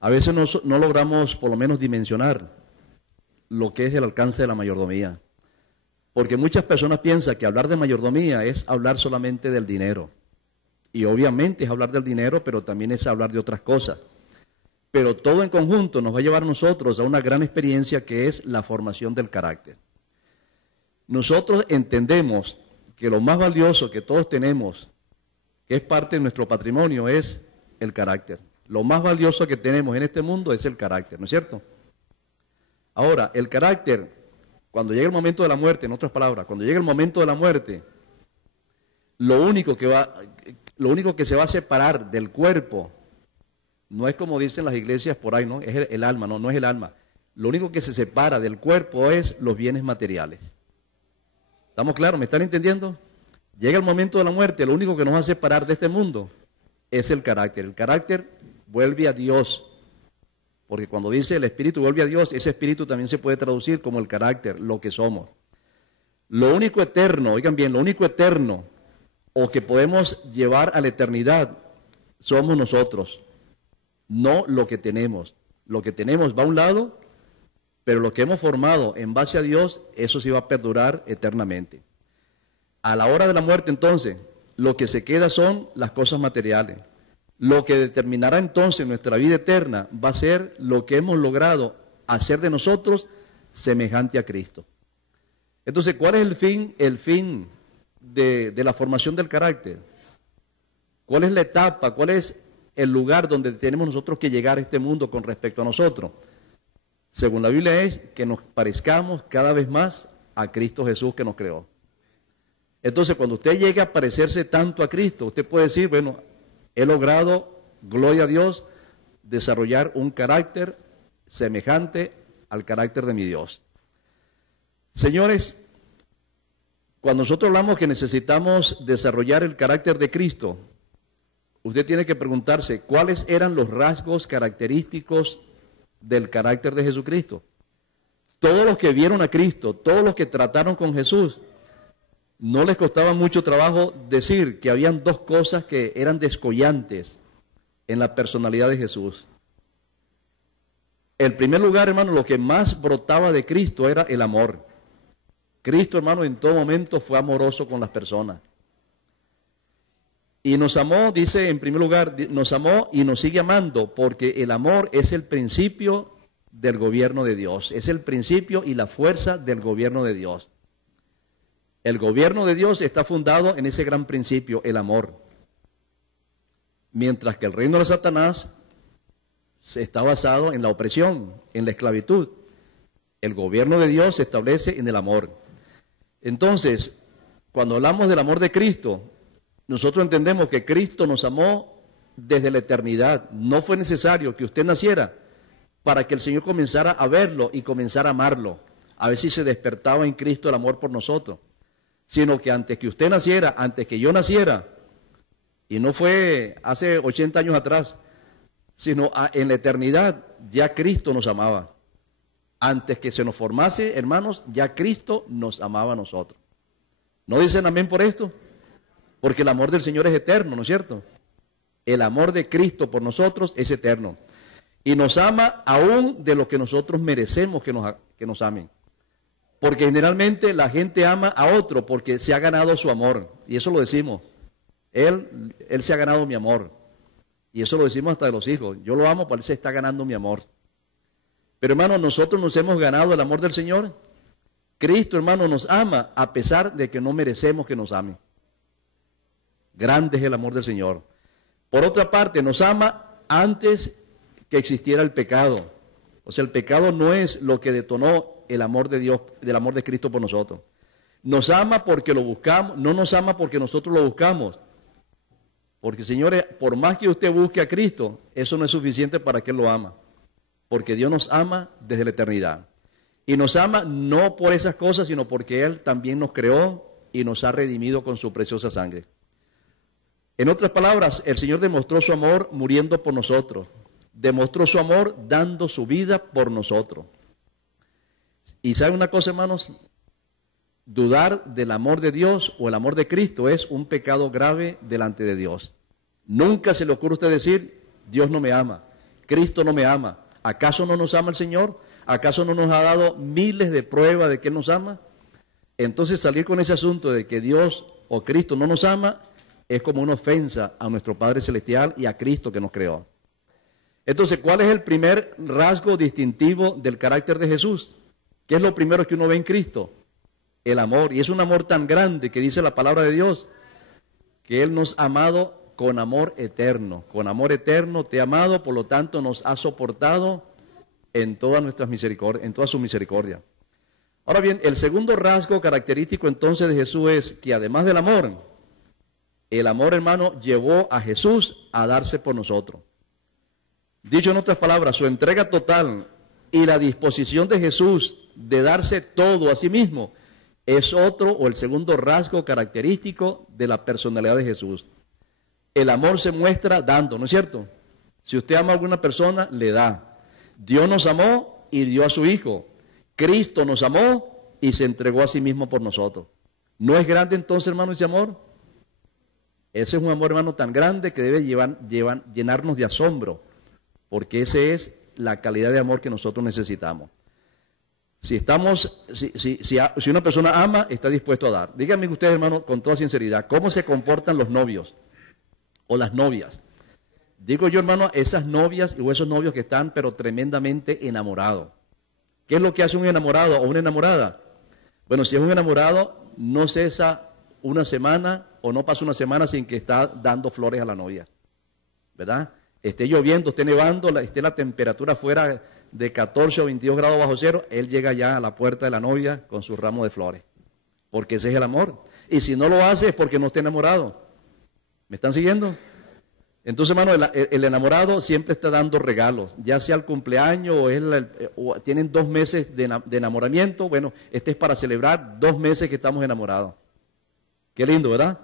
A veces no logramos por lo menos dimensionar lo que es el alcance de la mayordomía. Porque muchas personas piensan que hablar de mayordomía es hablar solamente del dinero. Y obviamente es hablar del dinero, pero también es hablar de otras cosas. Pero todo en conjunto nos va a llevar a nosotros a una gran experiencia que es la formación del carácter. Nosotros entendemos que lo más valioso que todos tenemos, que es parte de nuestro patrimonio, es el carácter. Lo más valioso que tenemos en este mundo es el carácter, ¿no es cierto? Ahora, el carácter, cuando llega el momento de la muerte, en otras palabras, cuando llega el momento de la muerte, lo único que se va a separar del cuerpo, no es como dicen las iglesias por ahí, ¿no? Es el alma, no es el alma. Lo único que se separa del cuerpo es los bienes materiales. ¿Estamos claros? ¿Me están entendiendo? Llega el momento de la muerte, lo único que nos va a separar de este mundo es el carácter. El carácter vuelve a Dios. Porque cuando dice el espíritu vuelve a Dios, ese espíritu también se puede traducir como el carácter, lo que somos. Lo único eterno, oigan bien, lo único eterno o que podemos llevar a la eternidad somos nosotros, no lo que tenemos. Lo que tenemos va a un lado, pero lo que hemos formado en base a Dios, eso sí va a perdurar eternamente. A la hora de la muerte, entonces, lo que se queda son las cosas materiales. Lo que determinará entonces nuestra vida eterna va a ser lo que hemos logrado hacer de nosotros semejante a Cristo. Entonces, ¿cuál es el fin? El fin de la formación del carácter. ¿Cuál es la etapa? ¿Cuál es el lugar donde tenemos nosotros que llegar a este mundo con respecto a nosotros? Según la Biblia es que nos parezcamos cada vez más a Cristo Jesús que nos creó. Entonces, cuando usted llegue a parecerse tanto a Cristo, usted puede decir, bueno, he logrado, gloria a Dios, desarrollar un carácter semejante al carácter de mi Dios. Señores, cuando nosotros hablamos que necesitamos desarrollar el carácter de Cristo, usted tiene que preguntarse cuáles eran los rasgos característicos del carácter de Jesucristo. Todos los que vieron a Cristo, todos los que trataron con Jesús, no les costaba mucho trabajo decir que habían dos cosas que eran descollantes en la personalidad de Jesús. En primer lugar, hermano, lo que más brotaba de Cristo era el amor. Cristo, hermano, en todo momento fue amoroso con las personas. Y nos amó, dice en primer lugar, nos amó y nos sigue amando, porque el amor es el principio del gobierno de Dios, es el principio y la fuerza del gobierno de Dios. El gobierno de Dios está fundado en ese gran principio, el amor. Mientras que el reino de Satanás está basado en la opresión, en la esclavitud. El gobierno de Dios se establece en el amor. Entonces, cuando hablamos del amor de Cristo, nosotros entendemos que Cristo nos amó desde la eternidad. No fue necesario que usted naciera para que el Señor comenzara a verlo y comenzara a amarlo. A ver si se despertaba en Cristo el amor por nosotros. Sino que antes que usted naciera, antes que yo naciera, y no fue hace 80 años atrás, sino en la eternidad ya Cristo nos amaba. Antes que se nos formase, hermanos, ya Cristo nos amaba a nosotros. ¿No dicen amén por esto? Porque el amor del Señor es eterno, ¿no es cierto? El amor de Cristo por nosotros es eterno. Y nos ama aún de lo que nosotros merecemos que nos amen. Porque generalmente la gente ama a otro porque se ha ganado su amor. Y eso lo decimos. Él se ha ganado mi amor. Y eso lo decimos hasta de los hijos. Yo lo amo porque él se está ganando mi amor. Pero hermano, nosotros nos hemos ganado el amor del Señor. Cristo, hermano, nos ama a pesar de que no merecemos que nos amen. Grande es el amor del Señor. Por otra parte, nos ama antes que existiera el pecado. O sea, el pecado no es lo que detonó el amor de Dios, del amor de Cristo por nosotros. Nos ama porque lo buscamos, no nos ama porque nosotros lo buscamos. Porque, señores, por más que usted busque a Cristo, eso no es suficiente para que Él lo ama. Porque Dios nos ama desde la eternidad. Y nos ama no por esas cosas, sino porque Él también nos creó y nos ha redimido con su preciosa sangre. En otras palabras, el Señor demostró su amor muriendo por nosotros. Demostró su amor dando su vida por nosotros. Y ¿saben una cosa, hermanos? Dudar del amor de Dios o el amor de Cristo es un pecado grave delante de Dios. Nunca se le ocurre a usted decir, Dios no me ama. Cristo no me ama. ¿Acaso no nos ama el Señor? ¿Acaso no nos ha dado miles de pruebas de que Él nos ama? Entonces salir con ese asunto de que Dios o Cristo no nos ama es como una ofensa a nuestro Padre Celestial y a Cristo que nos creó. Entonces, ¿cuál es el primer rasgo distintivo del carácter de Jesús? ¿Qué es lo primero que uno ve en Cristo? El amor. Y es un amor tan grande que dice la palabra de Dios, que Él nos ha amado con amor eterno. Con amor eterno te ha amado, por lo tanto nos ha soportado en todas nuestras misericordias, en toda su misericordia. Ahora bien, el segundo rasgo característico entonces de Jesús es que además del amor, el amor, hermano, llevó a Jesús a darse por nosotros. Dicho en otras palabras, su entrega total y la disposición de Jesús de darse todo a sí mismo es otro o el segundo rasgo característico de la personalidad de Jesús. El amor se muestra dando, ¿no es cierto? Si usted ama a alguna persona, le da. Dios nos amó y dio a su Hijo. Cristo nos amó y se entregó a sí mismo por nosotros. ¿No es grande entonces, hermano, ese amor? Ese es un amor, hermano, tan grande que debe llenarnos de asombro, porque esa es la calidad de amor que nosotros necesitamos. Si una persona ama, está dispuesto a dar. Díganme ustedes, hermano, con toda sinceridad, ¿cómo se comportan los novios o las novias? Digo yo, hermano, esas novias o esos novios que están pero tremendamente enamorados. ¿Qué es lo que hace un enamorado o una enamorada? Bueno, si es un enamorado, no cesa una semana o no pasa una semana sin que está dando flores a la novia, ¿verdad? Esté lloviendo, esté nevando, esté la temperatura fuera de 14 o 22 grados bajo cero, él llega ya a la puerta de la novia con su ramo de flores, porque ese es el amor. Y si no lo hace es porque no está enamorado. ¿Me están siguiendo? Entonces, hermano, el enamorado siempre está dando regalos, ya sea el cumpleaños o tienen 2 meses de enamoramiento. Bueno, este es para celebrar 2 meses que estamos enamorados. Qué lindo, ¿verdad?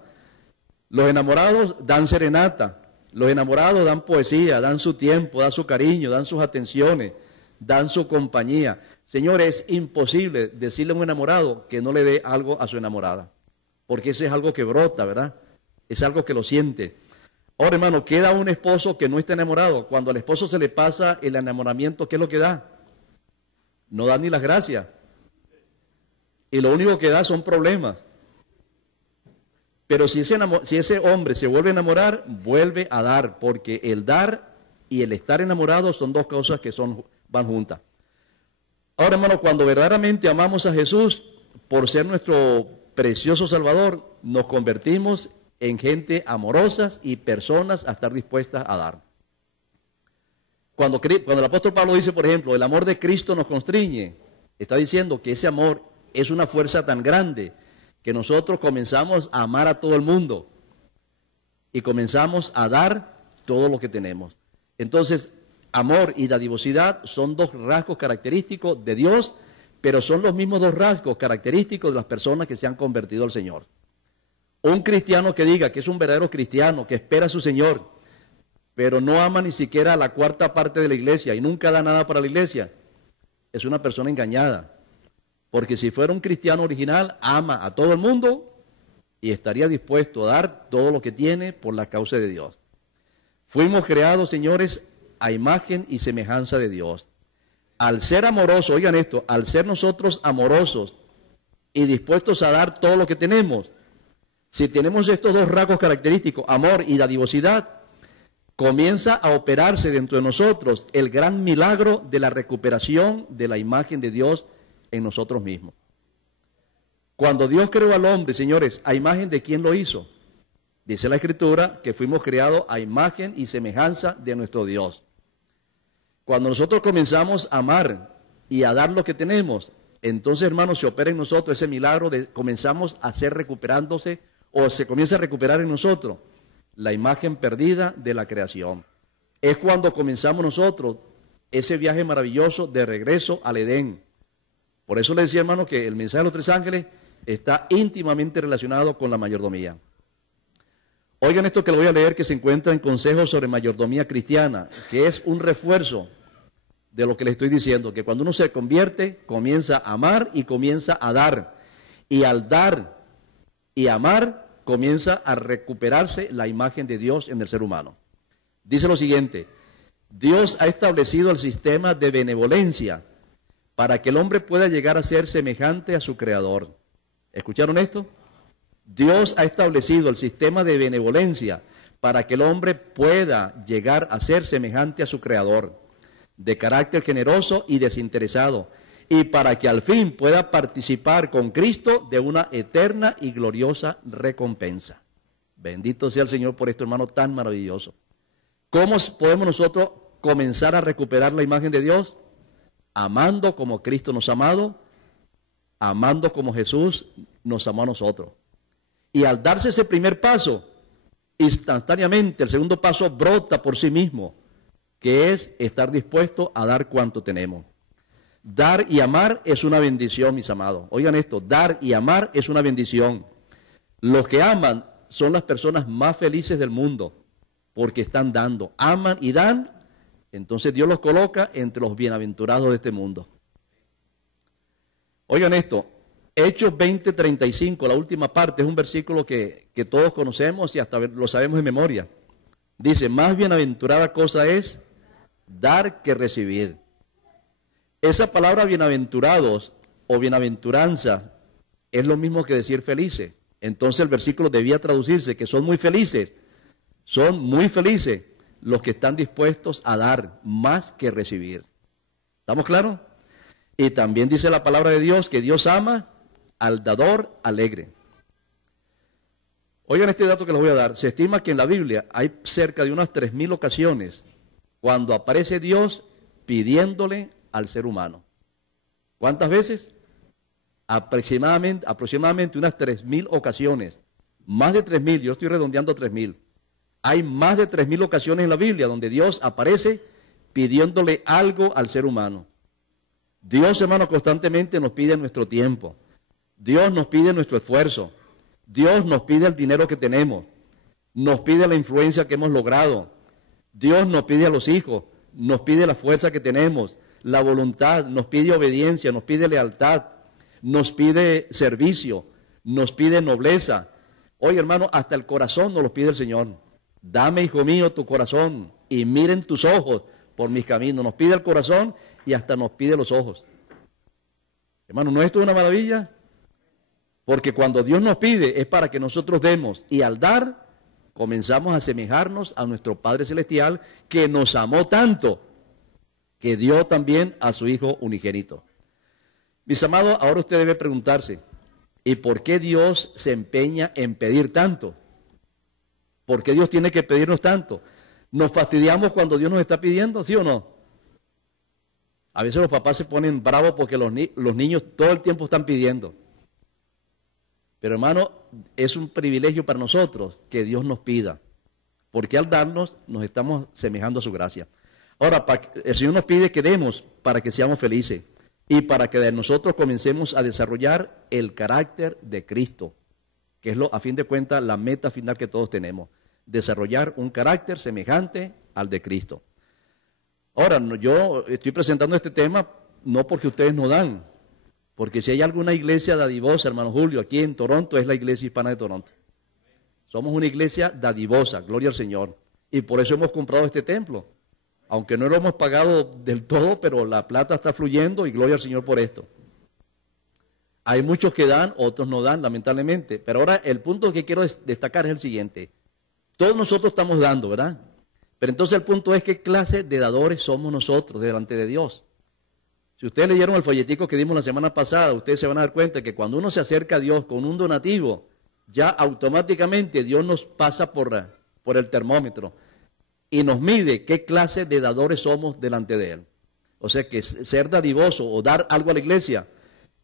Los enamorados dan serenata, los enamorados dan poesía, dan su tiempo, dan su cariño, dan sus atenciones, dan su compañía. Señores, es imposible decirle a un enamorado que no le dé algo a su enamorada, porque ese es algo que brota, ¿verdad? Es algo que lo siente. Ahora, hermano, queda un esposo que no está enamorado. Cuando al esposo se le pasa el enamoramiento, ¿qué es lo que da? No da ni las gracias. Y lo único que da son problemas. Pero si ese hombre se vuelve a enamorar, vuelve a dar, porque el dar y el estar enamorado son 2 cosas que van juntas. Ahora, hermano, cuando verdaderamente amamos a Jesús, por ser nuestro precioso Salvador, nos convertimos en gente amorosas y personas a estar dispuestas a dar. Cuando el apóstol Pablo dice, por ejemplo, el amor de Cristo nos constriñe, está diciendo que ese amor es una fuerza tan grande que nosotros comenzamos a amar a todo el mundo y comenzamos a dar todo lo que tenemos. Entonces, amor y dadivosidad son 2 rasgos característicos de Dios, pero son los mismos 2 rasgos característicos de las personas que se han convertido al Señor. Un cristiano que diga que es un verdadero cristiano, que espera a su Señor, pero no ama ni siquiera la 4ª parte de la iglesia y nunca da nada para la iglesia, es una persona engañada. Porque si fuera un cristiano original, ama a todo el mundo y estaría dispuesto a dar todo lo que tiene por la causa de Dios. Fuimos creados, señores, a imagen y semejanza de Dios. Al ser amorosos, oigan esto, al ser nosotros amorosos y dispuestos a dar todo lo que tenemos, si tenemos estos 2 rasgos característicos, amor y dadivosidad, comienza a operarse dentro de nosotros el gran milagro de la recuperación de la imagen de Dios en nosotros mismos. Cuando Dios creó al hombre, señores, ¿a imagen de quién lo hizo? Dice la Escritura que fuimos creados a imagen y semejanza de nuestro Dios. Cuando nosotros comenzamos a amar y a dar lo que tenemos, entonces, hermanos, se opera en nosotros ese milagro de comenzamos a ser recuperándose o se comienza a recuperar en nosotros la imagen perdida de la creación. Es cuando comenzamos nosotros ese viaje maravilloso de regreso al Edén. Por eso le decía, hermano, que el mensaje de los 3 ángeles está íntimamente relacionado con la mayordomía. Oigan esto que lo voy a leer, que se encuentra en Consejos sobre Mayordomía Cristiana, que es un refuerzo de lo que les estoy diciendo, que cuando uno se convierte, comienza a amar y comienza a dar. Y al dar y amar, comienza a recuperarse la imagen de Dios en el ser humano. Dice lo siguiente: Dios ha establecido el sistema de benevolencia para que el hombre pueda llegar a ser semejante a su Creador. ¿Escucharon esto? Dios ha establecido el sistema de benevolencia para que el hombre pueda llegar a ser semejante a su Creador, de carácter generoso y desinteresado, y para que al fin pueda participar con Cristo de una eterna y gloriosa recompensa. Bendito sea el Señor por esto, hermano, tan maravilloso. ¿Cómo podemos nosotros comenzar a recuperar la imagen de Dios? Amando como Cristo nos ha amado, amando como Jesús nos amó a nosotros. Y al darse ese primer paso, instantáneamente el segundo paso brota por sí mismo, que es estar dispuesto a dar cuanto tenemos. Dar y amar es una bendición, mis amados. Oigan esto, dar y amar es una bendición. Los que aman son las personas más felices del mundo, porque están dando, aman y dan, entonces Dios los coloca entre los bienaventurados de este mundo. Oigan esto, Hechos 20:35, la última parte, es un versículo que todos conocemos y hasta lo sabemos de memoria. Dice, más bienaventurada cosa es dar que recibir. Esa palabra bienaventurados o bienaventuranza es lo mismo que decir felices. Entonces el versículo debía traducirse que son muy felices los que están dispuestos a dar más que recibir. ¿Estamos claros? Y también dice la palabra de Dios que Dios ama al dador alegre. Oigan este dato que les voy a dar. Se estima que en la Biblia hay cerca de unas 3.000 ocasiones cuando aparece Dios pidiéndole al ser humano. ¿Cuántas veces? Aproximadamente unas 3.000 ocasiones. Más de 3.000, yo estoy redondeando 3.000. Hay más de 3.000 ocasiones en la Biblia donde Dios aparece pidiéndole algo al ser humano. Dios, hermano, constantemente nos pide nuestro tiempo. Dios nos pide nuestro esfuerzo. Dios nos pide el dinero que tenemos. Nos pide la influencia que hemos logrado. Dios nos pide a los hijos. Nos pide la fuerza que tenemos, la voluntad. Nos pide obediencia, nos pide lealtad. Nos pide servicio. Nos pide nobleza. Oye, hermano, hasta el corazón nos lo pide el Señor. Dame, hijo mío, tu corazón y miren tus ojos por mis caminos. Nos pide el corazón y hasta nos pide los ojos. Hermano, ¿no es esto una maravilla? Porque cuando Dios nos pide es para que nosotros demos, y al dar comenzamos a asemejarnos a nuestro Padre Celestial, que nos amó tanto, que dio también a su Hijo unigénito. Mis amados, ahora usted debe preguntarse, ¿y por qué Dios se empeña en pedir tanto? ¿Por qué Dios tiene que pedirnos tanto? ¿Nos fastidiamos cuando Dios nos está pidiendo, sí o no? A veces los papás se ponen bravos porque los niños todo el tiempo están pidiendo. Pero hermano, es un privilegio para nosotros que Dios nos pida, porque al darnos nos estamos semejando a su gracia. Ahora, el Señor nos pide que demos para que seamos felices y para que de nosotros comencemos a desarrollar el carácter de Cristo, que es a fin de cuentas la meta final que todos tenemos, desarrollar un carácter semejante al de Cristo. Ahora, yo estoy presentando este tema no porque ustedes no dan, porque si hay alguna iglesia dadivosa, hermano Julio, aquí en Toronto, es la Iglesia Hispana de Toronto. Somos una iglesia dadivosa, gloria al Señor. Y por eso hemos comprado este templo. Aunque no lo hemos pagado del todo, pero la plata está fluyendo y gloria al Señor por esto. Hay muchos que dan, otros no dan, lamentablemente. Pero ahora el punto que quiero destacar es el siguiente. Todos nosotros estamos dando, ¿verdad? Pero entonces el punto es qué clase de dadores somos nosotros delante de Dios. Si ustedes leyeron el folletico que dimos la semana pasada, ustedes se van a dar cuenta que cuando uno se acerca a Dios con un donativo, ya automáticamente Dios nos pasa por el termómetro y nos mide qué clase de dadores somos delante de Él. O sea que ser dadivoso o dar algo a la iglesia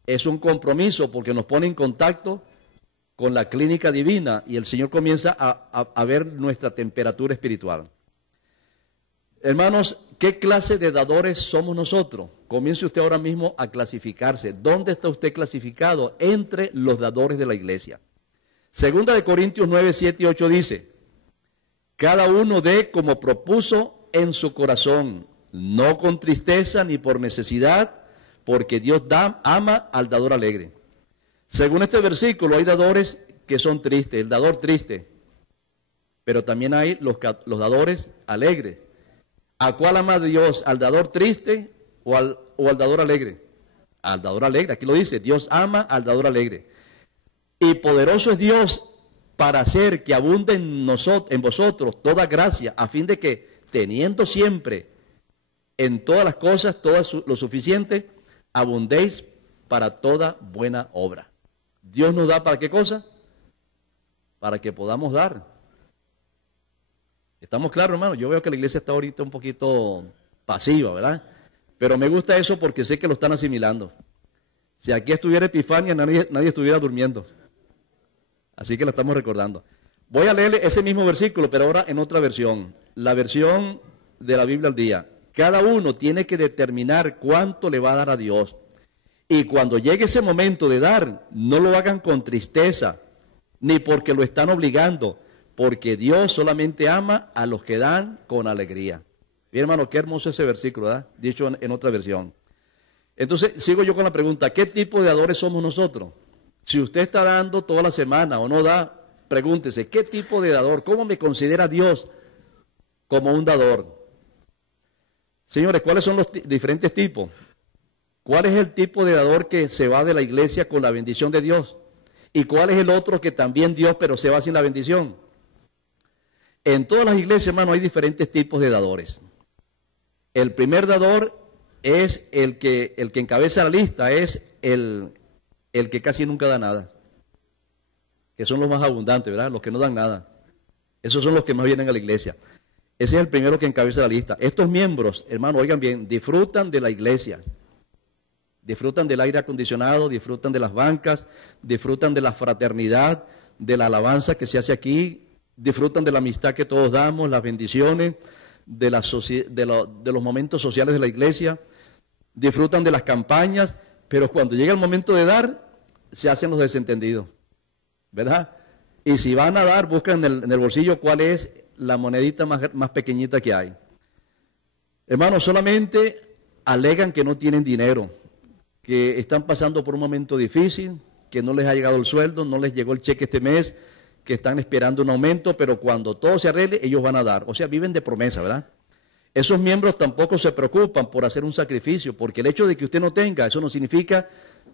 es un compromiso porque nos pone en contacto con la clínica divina y el Señor comienza a ver nuestra temperatura espiritual. Hermanos, ¿qué clase de dadores somos nosotros? Comience usted ahora mismo a clasificarse. ¿Dónde está usted clasificado entre los dadores de la iglesia? Segunda de Corintios 9, 7 y 8 dice, cada uno dé como propuso en su corazón, no con tristeza ni por necesidad, porque Dios ama al dador alegre. Según este versículo, hay dadores que son tristes, el dador triste, pero también hay los dadores alegres. ¿A cuál ama Dios? ¿Al dador triste o al dador alegre? Al dador alegre, aquí lo dice, Dios ama al dador alegre. Y poderoso es Dios para hacer que abunde en vosotros toda gracia, a fin de que, teniendo siempre en todas las cosas, todo lo suficiente, abundéis para toda buena obra. Dios nos da ¿para qué cosa? Para que podamos dar. ¿Estamos claros, hermano? Yo veo que la iglesia está ahorita un poquito pasiva, ¿verdad? Pero me gusta eso porque sé que lo están asimilando. Si aquí estuviera Epifania, nadie estuviera durmiendo. Así que lo estamos recordando. Voy a leerle ese mismo versículo, pero ahora en otra versión. La versión de la Biblia al día. Cada uno tiene que determinar cuánto le va a dar a Dios. Y cuando llegue ese momento de dar, no lo hagan con tristeza, ni porque lo están obligando, porque Dios solamente ama a los que dan con alegría. Bien, hermano, qué hermoso ese versículo, ¿verdad? Dicho en otra versión. Entonces, sigo yo con la pregunta, ¿qué tipo de dadores somos nosotros? Si usted está dando toda la semana o no da, pregúntese, ¿qué tipo de dador? ¿Cómo me considera Dios como un dador? Señores, ¿cuáles son los diferentes tipos? ¿Cuál es el tipo de dador que se va de la iglesia con la bendición de Dios? ¿Y cuál es el otro que también Dios, pero se va sin la bendición? En todas las iglesias, hermano, hay diferentes tipos de dadores. El primer dador es el que encabeza la lista, es el que casi nunca da nada. Que son los más abundantes, ¿verdad? Los que no dan nada. Esos son los que más vienen a la iglesia. Ese es el primero que encabeza la lista. Estos miembros, hermano, oigan bien, disfrutan de la iglesia. Disfrutan del aire acondicionado, disfrutan de las bancas, disfrutan de la fraternidad, de la alabanza que se hace aquí, disfrutan de la amistad que todos damos, las bendiciones, de los momentos sociales de la iglesia, disfrutan de las campañas, pero cuando llega el momento de dar, se hacen los desentendidos, ¿verdad? Y si van a dar, buscan en el bolsillo cuál es la monedita más pequeñita que hay. Hermanos, solamente alegan que no tienen dinero, que están pasando por un momento difícil, que no les ha llegado el sueldo, no les llegó el cheque este mes, que están esperando un aumento, pero cuando todo se arregle, ellos van a dar. O sea, viven de promesa, ¿verdad? Esos miembros tampoco se preocupan por hacer un sacrificio, porque el hecho de que usted no tenga, eso no significa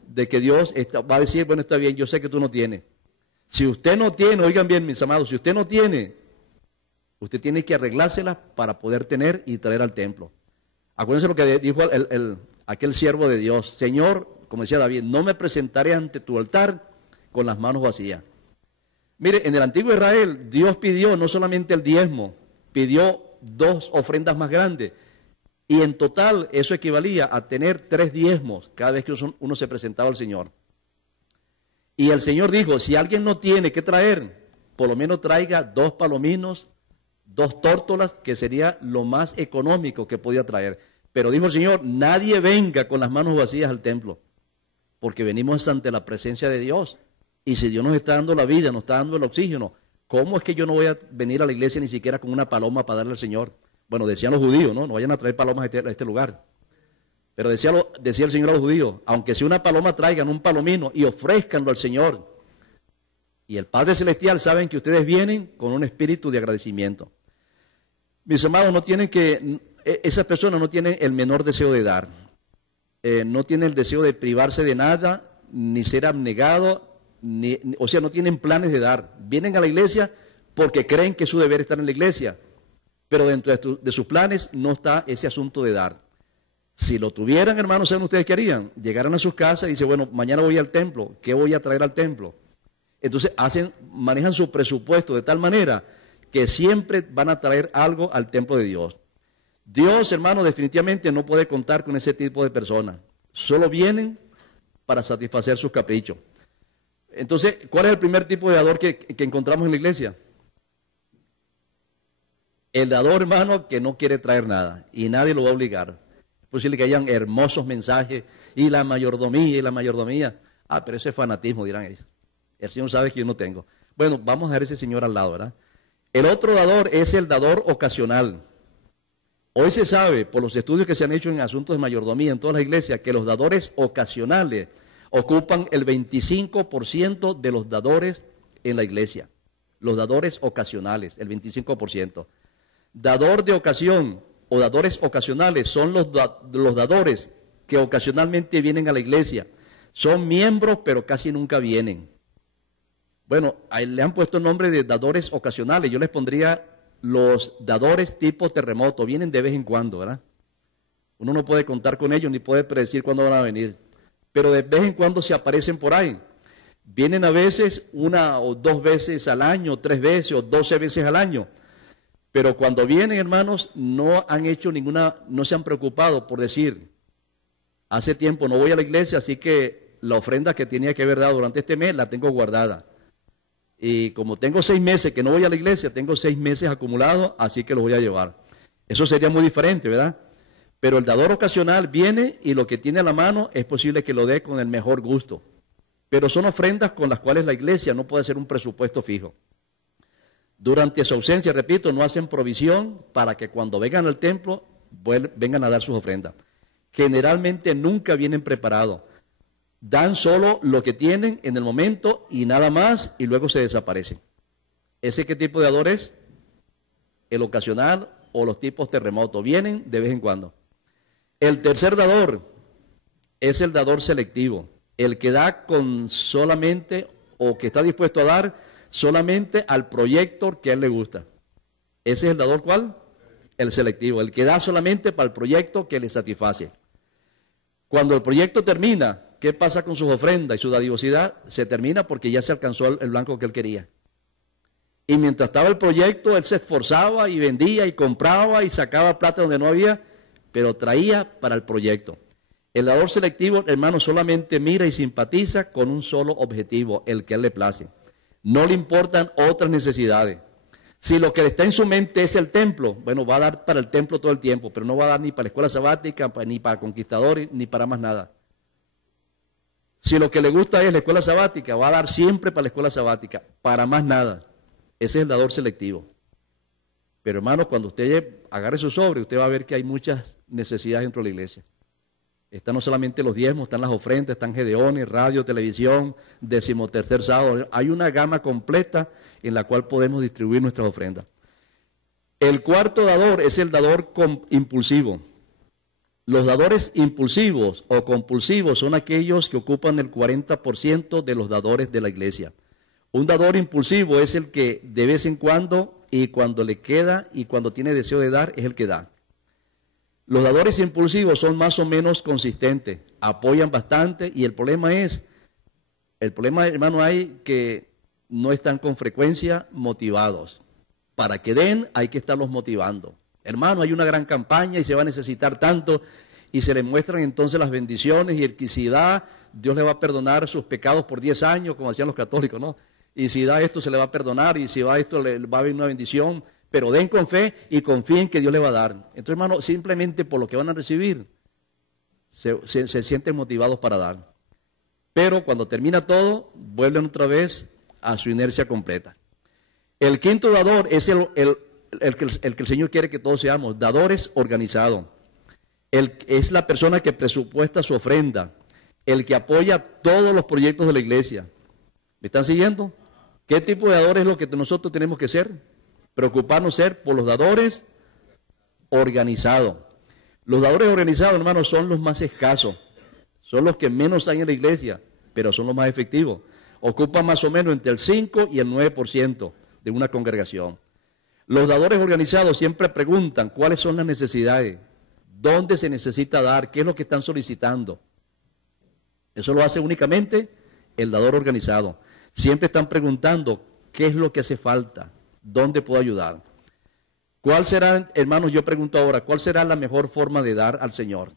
de que Dios va a decir, bueno, está bien, yo sé que tú no tienes. Si usted no tiene, oigan bien, mis amados, si usted no tiene, usted tiene que arreglárselas para poder tener y traer al templo. Acuérdense lo que dijo aquel siervo de Dios. Señor, como decía David, no me presentaré ante tu altar con las manos vacías. Mire, en el antiguo Israel, Dios pidió no solamente el diezmo, pidió 2 ofrendas más grandes. Y en total eso equivalía a tener 3 diezmos cada vez que uno se presentaba al Señor. Y el Señor dijo, si alguien no tiene que traer, por lo menos traiga 2 palominos, 2 tórtolas, que sería lo más económico que podía traer. Pero dijo el Señor, nadie venga con las manos vacías al templo, porque venimos ante la presencia de Dios. Y si Dios nos está dando la vida, nos está dando el oxígeno, ¿cómo es que yo no voy a venir a la iglesia ni siquiera con una paloma para darle al Señor? Bueno, decían los judíos, ¿no? No vayan a traer palomas a este lugar. Pero decía el Señor a los judíos, aunque sea una paloma, traigan un palomino y ofrézcanlo al Señor. Y el Padre Celestial saben que ustedes vienen con un espíritu de agradecimiento. Mis amados, esas personas no tienen el menor deseo de dar. No tienen el deseo de privarse de nada, ni ser abnegado, o sea, no tienen planes de dar. Vienen a la iglesia porque creen que es su deber estar en la iglesia, pero dentro de sus planes no está ese asunto de dar. Si lo tuvieran, hermanos, ¿saben ustedes qué harían? Llegaran a sus casas y dicen, bueno, mañana voy al templo, ¿qué voy a traer al templo? Entonces manejan su presupuesto de tal manera que siempre van a traer algo al templo de Dios. Dios, hermano, definitivamente no puede contar con ese tipo de personas. Solo vienen para satisfacer sus caprichos. Entonces, ¿cuál es el primer tipo de dador que encontramos en la iglesia? El dador, hermano, que no quiere traer nada y nadie lo va a obligar. Es posible que hayan hermosos mensajes y la mayordomía. Ah, pero ese es fanatismo, dirán ellos. El Señor sabe que yo no tengo. Bueno, vamos a ver ese Señor al lado, ¿verdad? El otro dador es el dador ocasional. Hoy se sabe, por los estudios que se han hecho en asuntos de mayordomía en todas las iglesias, que los dadores ocasionales ocupan el 25% de los dadores en la iglesia. Los dadores ocasionales, el 25%. Dador de ocasión, o dadores ocasionales son los dadores que ocasionalmente vienen a la iglesia. Son miembros, pero casi nunca vienen. Bueno, ahí le han puesto el nombre de dadores ocasionales. Yo les pondría los dadores tipo terremoto. Vienen de vez en cuando, ¿verdad? Uno no puede contar con ellos ni puede predecir cuándo van a venir. Pero de vez en cuando se aparecen por ahí. Vienen a veces 1 o 2 veces al año, 3 veces o 12 veces al año. Pero cuando vienen, hermanos, no han hecho no se han preocupado por decir, hace tiempo no voy a la iglesia, así que la ofrenda que tenía que haber dado durante este mes la tengo guardada. Y como tengo 6 meses que no voy a la iglesia, tengo 6 meses acumulados, así que los voy a llevar. Eso sería muy diferente, ¿verdad? Pero el dador ocasional viene y lo que tiene a la mano es posible que lo dé con el mejor gusto. Pero son ofrendas con las cuales la iglesia no puede hacer un presupuesto fijo. Durante su ausencia, repito, no hacen provisión para que cuando vengan al templo vengan a dar sus ofrendas. Generalmente nunca vienen preparados. Dan solo lo que tienen en el momento y nada más y luego se desaparecen. ¿Ese qué tipo de dador es? El ocasional o los tipos terremotos. Vienen de vez en cuando. El tercer dador es el dador selectivo. El que da con solamente o que está dispuesto a dar solamente al proyecto que a él le gusta. ¿Ese es el dador cuál? El selectivo. El que da solamente para el proyecto que le satisface. Cuando el proyecto termina, ¿qué pasa con sus ofrendas y su dadivosidad? Se termina porque ya se alcanzó el blanco que él quería. Y mientras estaba el proyecto, él se esforzaba y vendía y compraba y sacaba plata donde no había, pero traía para el proyecto. El dador selectivo, hermano, solamente mira y simpatiza con un solo objetivo, el que a él le place. No le importan otras necesidades. Si lo que está en su mente es el templo, bueno, va a dar para el templo todo el tiempo, pero no va a dar ni para la escuela sabática, ni para conquistadores, ni para más nada. Si lo que le gusta es la escuela sabática, va a dar siempre para la escuela sabática, para más nada. Ese es el dador selectivo. Pero hermano, cuando usted agarre su sobre, usted va a ver que hay muchas necesidades dentro de la iglesia. Están no solamente los diezmos, están las ofrendas, están gedeones, radio, televisión, 13º sábado. Hay una gama completa en la cual podemos distribuir nuestras ofrendas. El cuarto dador es el dador impulsivo. Los dadores impulsivos o compulsivos son aquellos que ocupan el 40% de los dadores de la iglesia. Un dador impulsivo es el que de vez en cuando y cuando le queda y cuando tiene deseo de dar es el que da. Los dadores impulsivos son más o menos consistentes, apoyan bastante y el problema, hermano, hay que no están con frecuencia motivados. Para que den hay que estarlos motivando. Hermano, hay una gran campaña y se va a necesitar tanto y se le muestran entonces las bendiciones y el que si da, Dios le va a perdonar sus pecados por 10 años, como decían los católicos, ¿no? Y si da esto se le va a perdonar y si va esto le va a haber una bendición. Pero den con fe y confíen que Dios les va a dar. Entonces, hermano, simplemente por lo que van a recibir, se sienten motivados para dar. Pero cuando termina todo, vuelven otra vez a su inercia completa. El quinto dador es el que el Señor quiere que todos seamos, dadores organizados. Es la persona que presupuesta su ofrenda, el que apoya todos los proyectos de la iglesia. ¿Me están siguiendo? ¿Qué tipo de dador es lo que nosotros tenemos que ser? Preocuparnos ser por los dadores organizados. Los dadores organizados, hermanos, son los más escasos. Son los que menos hay en la iglesia, pero son los más efectivos. Ocupan más o menos entre el 5 y el 9% de una congregación. Los dadores organizados siempre preguntan cuáles son las necesidades, dónde se necesita dar, qué es lo que están solicitando. Eso lo hace únicamente el dador organizado. Siempre están preguntando qué es lo que hace falta. ¿Dónde puedo ayudar? ¿Cuál será, hermanos, yo pregunto ahora, cuál será la mejor forma de dar al Señor?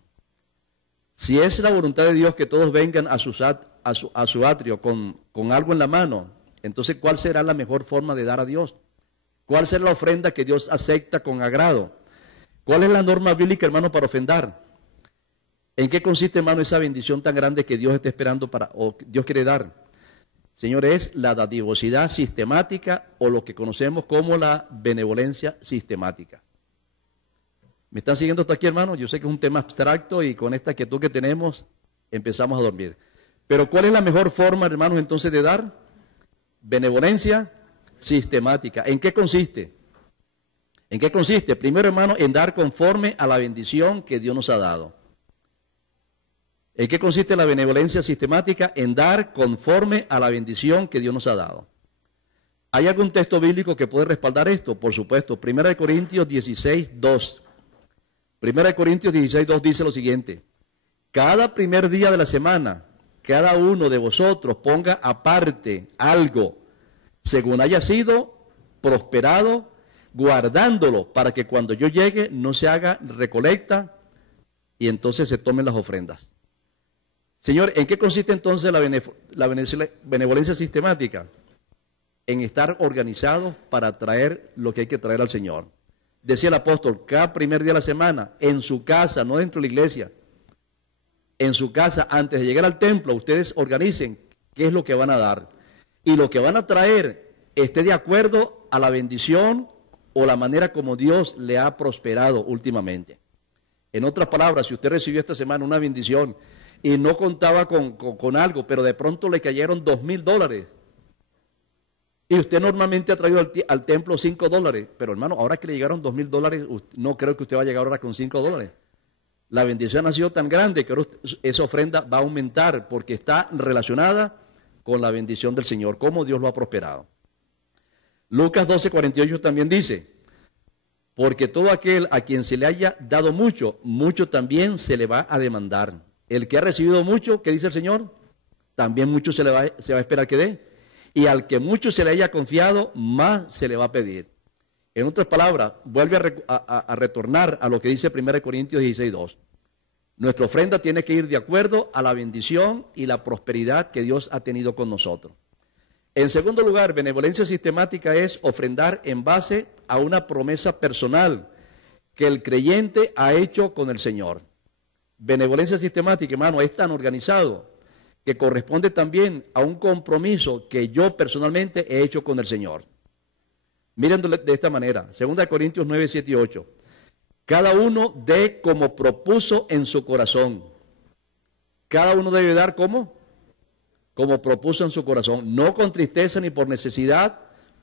Si es la voluntad de Dios que todos vengan a su atrio con algo en la mano, entonces ¿cuál será la mejor forma de dar a Dios? ¿Cuál será la ofrenda que Dios acepta con agrado? ¿Cuál es la norma bíblica, hermano, para ofrendar? ¿En qué consiste, hermano, esa bendición tan grande que Dios está esperando o Dios quiere dar? Señor, es la dadivosidad sistemática o lo que conocemos como la benevolencia sistemática. ¿Me están siguiendo hasta aquí, hermano? Yo sé que es un tema abstracto y con esta quietud que tenemos empezamos a dormir. Pero ¿cuál es la mejor forma, hermanos, entonces de dar? Benevolencia sistemática. ¿En qué consiste? ¿En qué consiste? Primero, hermano, en dar conforme a la bendición que Dios nos ha dado. ¿En qué consiste la benevolencia sistemática? En dar conforme a la bendición que Dios nos ha dado. ¿Hay algún texto bíblico que puede respaldar esto? Por supuesto, 1 Corintios 16, 2. 1 Corintios 16, 2 dice lo siguiente: cada primer día de la semana, cada uno de vosotros ponga aparte algo, según haya sido prosperado, guardándolo, para que cuando yo llegue no se haga recolecta y entonces se tomen las ofrendas. Señor, ¿en qué consiste entonces la benevolencia sistemática? En estar organizados para traer lo que hay que traer al Señor. Decía el apóstol, cada primer día de la semana, en su casa, no dentro de la iglesia, en su casa, antes de llegar al templo, ustedes organicen qué es lo que van a dar. Y lo que van a traer esté de acuerdo a la bendición o la manera como Dios le ha prosperado últimamente. En otras palabras, si usted recibió esta semana una bendición y no contaba con algo, pero de pronto le cayeron $2,000, y usted normalmente ha traído al templo $5, pero hermano, ahora que le llegaron $2,000, no creo que usted va a llegar ahora con $5. La bendición ha sido tan grande que ahora esa ofrenda va a aumentar porque está relacionada con la bendición del Señor, cómo Dios lo ha prosperado. Lucas 12:48 también dice: porque todo aquel a quien se le haya dado mucho, mucho también se le va a demandar. El que ha recibido mucho, ¿qué dice el Señor? También mucho se va a esperar que dé. Y al que mucho se le haya confiado, más se le va a pedir. En otras palabras, vuelve a retornar a lo que dice 1 Corintios 16:2. Nuestra ofrenda tiene que ir de acuerdo a la bendición y la prosperidad que Dios ha tenido con nosotros. En segundo lugar, benevolencia sistemática es ofrendar en base a una promesa personal que el creyente ha hecho con el Señor. Benevolencia sistemática, hermano, es tan organizado que corresponde también a un compromiso que yo personalmente he hecho con el Señor. Miren de esta manera, 2 Corintios 9, 7 y 8. Cada uno dé como propuso en su corazón. Cada uno debe dar como propuso en su corazón, no con tristeza ni por necesidad,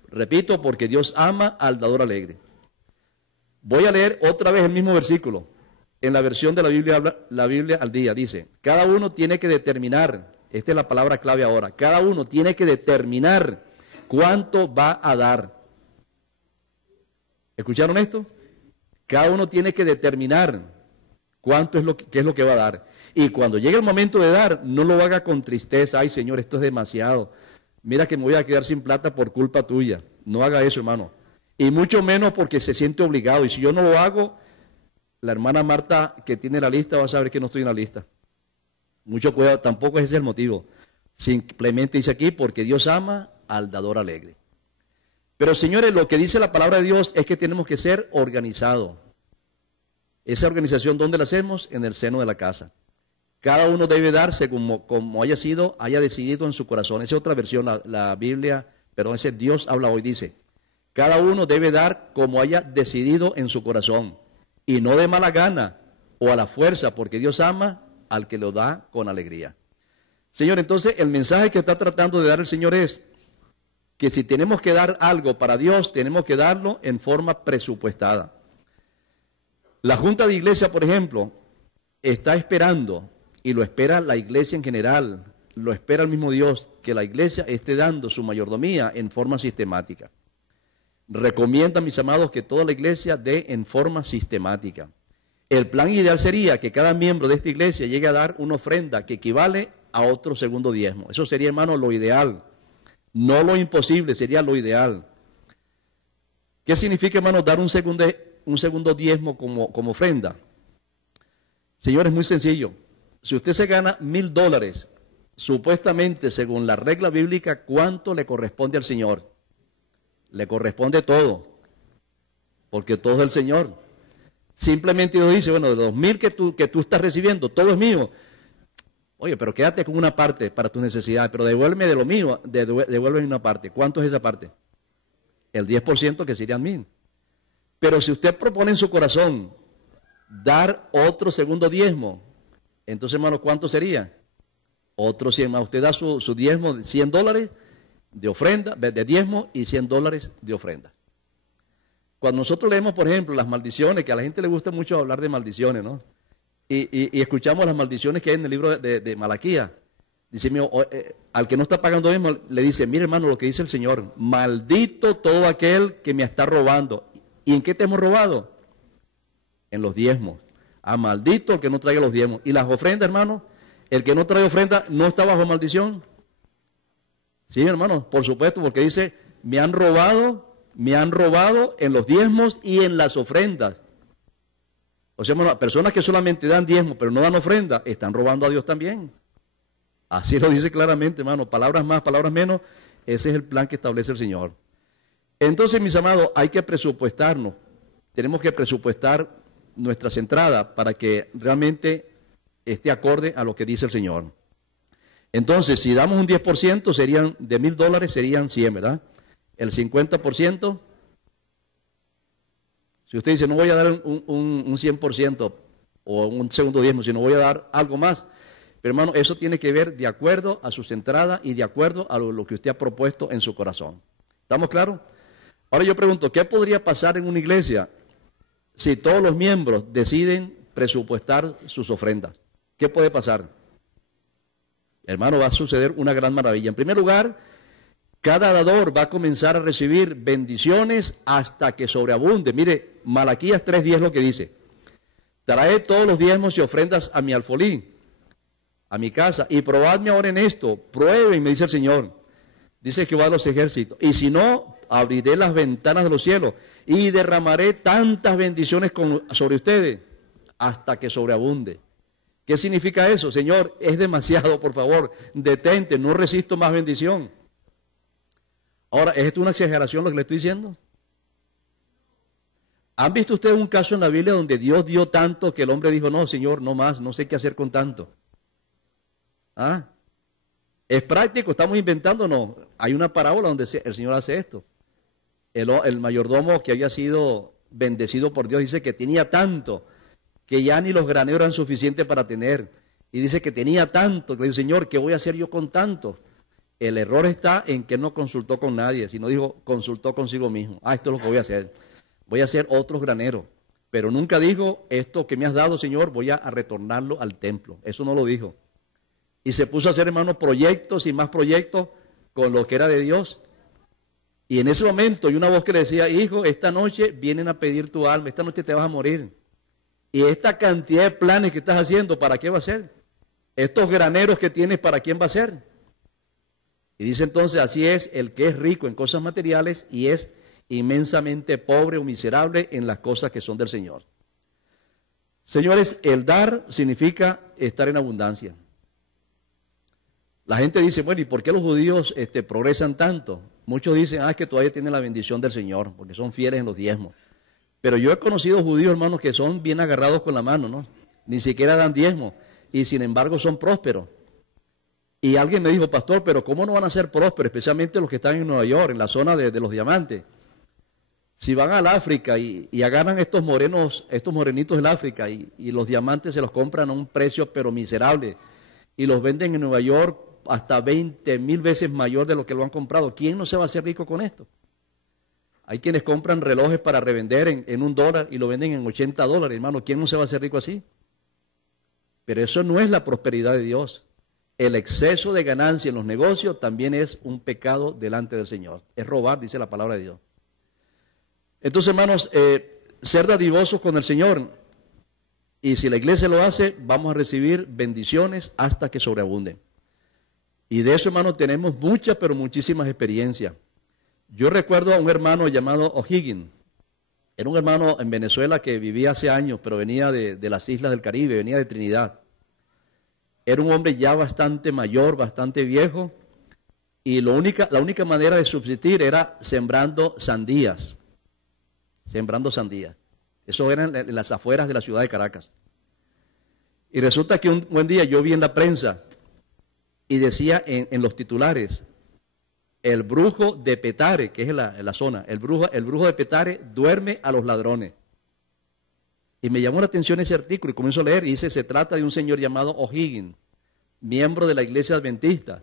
repito, porque Dios ama al dador alegre. Voy a leer otra vez el mismo versículo. En la versión de la Biblia al día, dice: cada uno tiene que determinar, esta es la palabra clave ahora, cada uno tiene que determinar cuánto va a dar. ¿Escucharon esto? Cada uno tiene que determinar qué es lo que va a dar. Y cuando llegue el momento de dar, no lo haga con tristeza. Ay, Señor, esto es demasiado. Mira que me voy a quedar sin plata por culpa tuya. No haga eso, hermano. Y mucho menos porque se siente obligado. Y si yo no lo hago, la hermana Marta, que tiene la lista, va a saber que no estoy en la lista. Mucho cuidado, tampoco ese es el motivo. Simplemente dice aquí, porque Dios ama al dador alegre. Pero, señores, lo que dice la palabra de Dios es que tenemos que ser organizados. Esa organización, ¿dónde la hacemos? En el seno de la casa. Cada uno debe darse como haya decidido en su corazón. Esa es otra versión, la Biblia, perdón, ese Dios habla hoy, dice: cada uno debe dar como haya decidido en su corazón, y no de mala gana o a la fuerza, porque Dios ama al que lo da con alegría. Señor, entonces el mensaje que está tratando de dar el Señor es que si tenemos que dar algo para Dios, tenemos que darlo en forma presupuestada. La Junta de Iglesia, por ejemplo, está esperando, y lo espera la iglesia en general, lo espera el mismo Dios, que la iglesia esté dando su mayordomía en forma sistemática. Recomienda, mis amados, que toda la iglesia dé en forma sistemática. El plan ideal sería que cada miembro de esta iglesia llegue a dar una ofrenda que equivale a otro segundo diezmo. Eso sería, hermano, lo ideal. No lo imposible, sería lo ideal. ¿Qué significa, hermano, dar un segundo diezmo como ofrenda? Señor, es muy sencillo. Si usted se gana $1,000, supuestamente, según la regla bíblica, ¿cuánto le corresponde al Señor? Le corresponde todo, porque todo es del Señor. Simplemente Dios dice: bueno, de los 2,000 que tú estás recibiendo, todo es mío. Oye, pero quédate con una parte para tus necesidades, pero devuélveme de lo mío, devuélveme una parte. ¿Cuánto es esa parte? El 10%, que serían 1,000. Pero si usted propone en su corazón dar otro segundo diezmo, entonces, hermano, ¿cuánto sería? Otro 100 más. Usted da su diezmo de $100 de ofrenda, de diezmo, y $100 de ofrenda. Cuando nosotros leemos, por ejemplo, las maldiciones, que a la gente le gusta mucho hablar de maldiciones, ¿no? Y escuchamos las maldiciones que hay en el libro de Malaquías. Dice, al que no está pagando diezmo, le dice, mire hermano, lo que dice el Señor, maldito todo aquel que me está robando. ¿Y en qué te hemos robado? En los diezmos. Maldito el que no traiga los diezmos. Y las ofrendas, hermano, el que no trae ofrenda no está bajo maldición. Sí, hermano, por supuesto, porque dice, me han robado en los diezmos y en las ofrendas. O sea, hermano, personas que solamente dan diezmo pero no dan ofrenda, están robando a Dios también. Así lo dice claramente, hermano, palabras más, palabras menos, ese es el plan que establece el Señor. Entonces, mis amados, hay que presupuestarnos, tenemos que presupuestar nuestras entradas para que realmente esté acorde a lo que dice el Señor. Entonces, si damos un 10%, serían de $1,000, serían 100, ¿verdad? El 50%, si usted dice, no voy a dar un 100% o un segundo diezmo, sino voy a dar algo más. Pero hermano, eso tiene que ver de acuerdo a sus entradas y de acuerdo a lo que usted ha propuesto en su corazón. ¿Estamos claros? Ahora yo pregunto, ¿qué podría pasar en una iglesia si todos los miembros deciden presupuestar sus ofrendas? ¿Qué puede pasar? Hermano, va a suceder una gran maravilla. En primer lugar, cada dador va a comenzar a recibir bendiciones hasta que sobreabunde. Mire, Malaquías 3:10 lo que dice. Traed todos los diezmos y ofrendas a mi alfolí, a mi casa, y probadme ahora en esto. Prueben, me dice el Señor. Dice Jehová de los ejércitos. Y si no, abriré las ventanas de los cielos y derramaré tantas bendiciones sobre ustedes hasta que sobreabunde. ¿Qué significa eso? Señor, es demasiado, por favor, detente, no resisto más bendición. Ahora, ¿es esto una exageración lo que le estoy diciendo? ¿Han visto ustedes un caso en la Biblia donde Dios dio tanto que el hombre dijo, no, Señor, no más, no sé qué hacer con tanto? ¿Ah? ¿Es práctico? ¿Estamos inventando? No. Hay una parábola donde el Señor hace esto. El mayordomo que había sido bendecido por Dios dice que tenía tanto que ya ni los graneros eran suficientes para tener. Y dice que tenía tanto, que le dice, Señor, ¿qué voy a hacer yo con tanto? El error está en que no consultó con nadie, sino dijo, consultó consigo mismo. Esto es lo que voy a hacer. Voy a hacer otros graneros. Pero nunca dijo, esto que me has dado, Señor, voy a retornarlo al templo. Eso no lo dijo. Y se puso a hacer, hermano, proyectos y más proyectos con lo que era de Dios. Y en ese momento hay una voz que le decía, hijo, esta noche vienen a pedir tu alma, esta noche te vas a morir. Y esta cantidad de planes que estás haciendo, ¿para qué va a ser? Estos graneros que tienes, ¿para quién va a ser? Y dice entonces, así es el que es rico en cosas materiales y es inmensamente pobre o miserable en las cosas que son del Señor. Señores, el dar significa estar en abundancia. La gente dice, bueno, ¿y por qué los judíos progresan tanto? Muchos dicen, es que todavía tienen la bendición del Señor, porque son fieles en los diezmos. Pero yo he conocido judíos, hermanos, que son bien agarrados con la mano, ¿no? Ni siquiera dan diezmo, y sin embargo son prósperos. Y alguien me dijo, pastor, pero ¿cómo no van a ser prósperos? Especialmente los que están en Nueva York, en la zona de los diamantes. Si van al África y agarran estos morenitos del África y los diamantes se los compran a un precio pero miserable y los venden en Nueva York hasta 20,000 veces mayor de lo que lo han comprado. ¿Quién no se va a hacer rico con esto? Hay quienes compran relojes para revender en $1 y lo venden en $80, hermano. ¿Quién no se va a hacer rico así? Pero eso no es la prosperidad de Dios. El exceso de ganancia en los negocios también es un pecado delante del Señor. Es robar, dice la palabra de Dios. Entonces, hermanos, ser dadivosos con el Señor. Y si la iglesia lo hace, vamos a recibir bendiciones hasta que sobreabunden. Y de eso, hermanos, tenemos muchas, pero muchísimas experiencias. Yo recuerdo a un hermano llamado O'Higgins. Era un hermano en Venezuela que vivía hace años, pero venía de las islas del Caribe, venía de Trinidad. Era un hombre ya bastante mayor, bastante viejo, y la única manera de subsistir era sembrando sandías. Sembrando sandías. Eso era en las afueras de la ciudad de Caracas. Y resulta que un buen día yo vi en la prensa y decía en los titulares, el brujo de Petare, que es en la zona, el brujo de Petare duerme a los ladrones. Y me llamó la atención ese artículo y comienzo a leer y dice, se trata de un señor llamado O'Higgins, miembro de la iglesia adventista.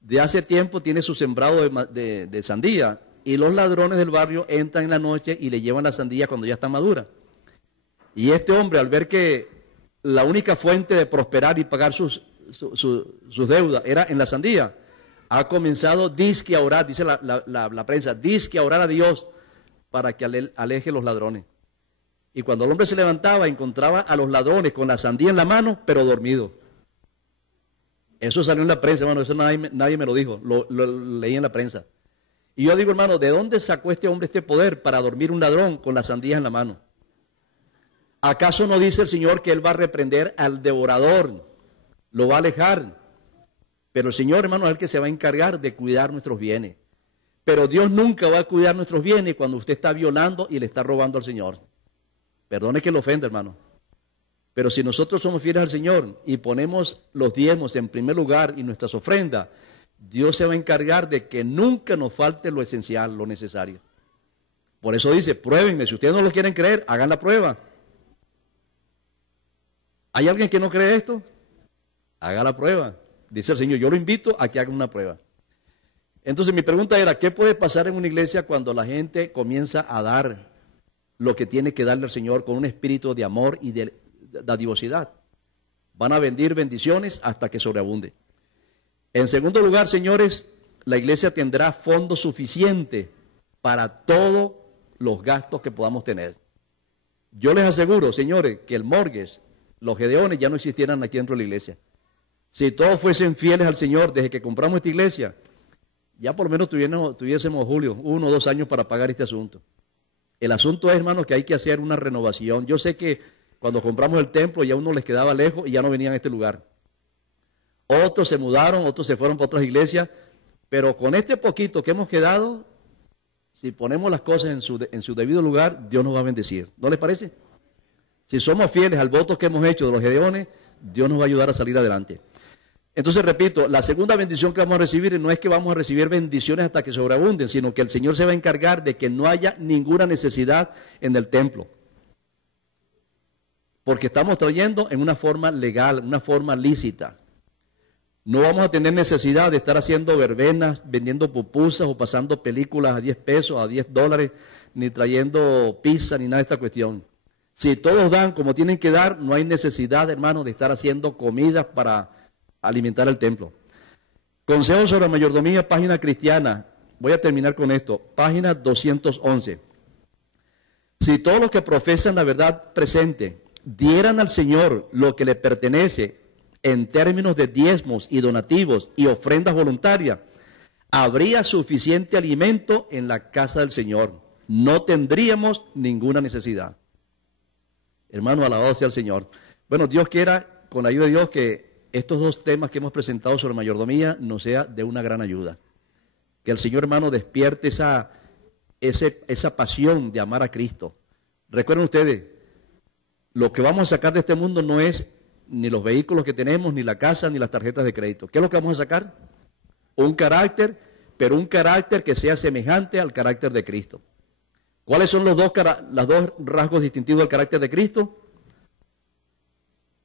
De hace tiempo tiene su sembrado de sandía y los ladrones del barrio entran en la noche y le llevan la sandía cuando ya está madura. Y este hombre, al ver que la única fuente de prosperar y pagar sus deudas era en la sandía, ha comenzado disque a orar, dice la prensa, disque a orar a Dios para que aleje los ladrones. Y cuando el hombre se levantaba, encontraba a los ladrones con la sandía en la mano, pero dormidos. Eso salió en la prensa, hermano, eso nadie me lo dijo, lo leí en la prensa. Y yo digo, hermano, ¿de dónde sacó este hombre este poder para dormir un ladrón con las sandías en la mano? ¿Acaso no dice el Señor que Él va a reprender al devorador? Lo va a alejar. Pero el Señor, hermano, es el que se va a encargar de cuidar nuestros bienes. Pero Dios nunca va a cuidar nuestros bienes cuando usted está violando y le está robando al Señor. Perdone que lo ofenda, hermano. Pero si nosotros somos fieles al Señor y ponemos los diezmos en primer lugar y nuestras ofrendas, Dios se va a encargar de que nunca nos falte lo esencial, lo necesario. Por eso dice, pruébenme. Si ustedes no lo quieren creer, hagan la prueba. ¿Hay alguien que no cree esto? Haga la prueba. Dice el Señor, yo lo invito a que haga una prueba. Entonces mi pregunta era, ¿qué puede pasar en una iglesia cuando la gente comienza a dar lo que tiene que darle al Señor con un espíritu de amor y de dadivosidad? Van a venir bendiciones hasta que sobreabunde. En segundo lugar, señores, la iglesia tendrá fondos suficientes para todos los gastos que podamos tener. Yo les aseguro, señores, que el mortgage, los gedeones ya no existieran aquí dentro de la iglesia. Si todos fuesen fieles al Señor desde que compramos esta iglesia, ya por lo menos tuviésemos, Julio, 1 o 2 años para pagar este asunto. El asunto es, hermanos, que hay que hacer una renovación. Yo sé que cuando compramos el templo ya uno les quedaba lejos y ya no venían a este lugar. Otros se mudaron, otros se fueron para otras iglesias, pero con este poquito que hemos quedado, si ponemos las cosas en su debido lugar, Dios nos va a bendecir. ¿No les parece? Si somos fieles al voto que hemos hecho de los gedeones, Dios nos va a ayudar a salir adelante. Entonces, repito, la segunda bendición que vamos a recibir no es que vamos a recibir bendiciones hasta que sobreabunden, sino que el Señor se va a encargar de que no haya ninguna necesidad en el templo. Porque estamos trayendo en una forma legal, una forma lícita. No vamos a tener necesidad de estar haciendo verbenas, vendiendo pupusas o pasando películas a 10 pesos, a $10, ni trayendo pizza, ni nada de esta cuestión. Si todos dan como tienen que dar, no hay necesidad, hermano, de estar haciendo comidas para alimentar el templo. Consejo sobre mayordomía, página cristiana. Voy a terminar con esto. Página 211. Si todos los que profesan la verdad presente dieran al Señor lo que le pertenece en términos de diezmos y donativos y ofrendas voluntarias, habría suficiente alimento en la casa del Señor. No tendríamos ninguna necesidad. Hermano, alabado sea el Señor. Bueno, Dios quiera, con la ayuda de Dios, que estos 2 temas que hemos presentado sobre mayordomía nos sea de una gran ayuda. Que el Señor, hermano, despierte esa pasión de amar a Cristo. Recuerden ustedes, lo que vamos a sacar de este mundo no es ni los vehículos que tenemos, ni la casa, ni las tarjetas de crédito. ¿Qué es lo que vamos a sacar? Un carácter, pero un carácter que sea semejante al carácter de Cristo. ¿Cuáles son los dos rasgos distintivos del carácter de Cristo?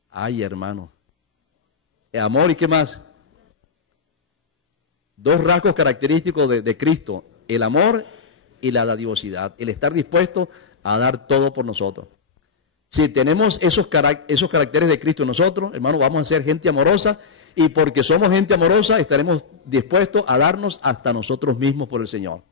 Ay, hermano. Amor y qué más. 2 rasgos característicos de Cristo. El amor y la dadivosidad. El estar dispuesto a dar todo por nosotros. Si tenemos esos caracteres de Cristo en nosotros, hermano, vamos a ser gente amorosa. Y porque somos gente amorosa, estaremos dispuestos a darnos hasta nosotros mismos por el Señor.